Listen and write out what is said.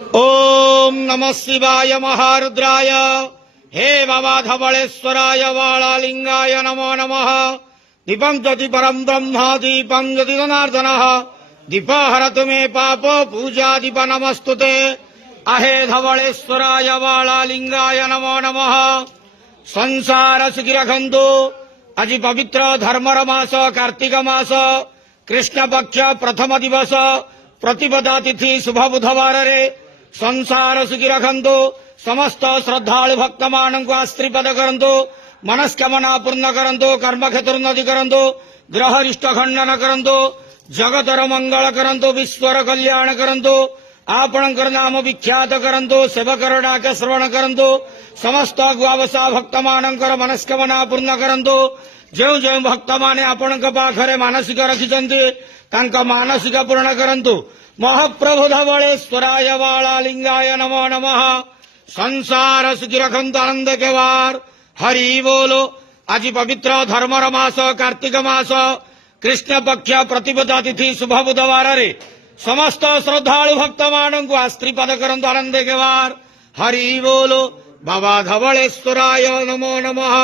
ओम नमः शिवाय महारुद्राय हे बाबा धवलेश्वराय वालालिंगाय नमो नमः। दीपं ज्योति परम ब्रह्म दीपं ज्योति जनार्दनः दीप हरतु मे पाप पूजा दीप नमस्तुते। अहे धवलेश्वराय वालालिंगाय नमो नमः। संसार सुखी रखंतु। आज पवित्र धर्मर मास कार्तिक मास कृष्ण पक्ष प्रथम दिवस प्रतिपदा तिथि शुभ बुधवार रे संसार सुखी रखंतु। समस्त श्रद्धालु भक्त मान को आश्रीपद करंतु। मनस्कामना पूर्ण करंतु। कर्म क्षेत्र उन्नति करंतु। ग्रह रिष्ट खंडन करंतु। जगतर मंगल करंतु। विश्वर कल्याण करंतु। आपणकर नाम विख्यात करंतु। सेवकर डाक श्रवण करंतु। समस्त गुआवसा भक्त मानकर मनस्कामना पूर्ण करंतु। जो जो भक्त माने आपणक पाखरे मानसिक रखिचंती तांक मानसिक पूर्ण करंतु। महाप्रभु धवलेश्वराय वालालिंगाय नमो नमः। संसार सुखी रखंतु आनंद के वार हरि बोलो। आज पवित्र धर्मर मास कार्तिक मास कृष्ण पक्ष प्रतिपदा तिथि शुभ बुधवार रे समस्त श्रद्धालु भक्त मान को आश्रीपद करंतु आनंद के वार हरि बोलो। बाबा धवलेश्वराय नमो नमः।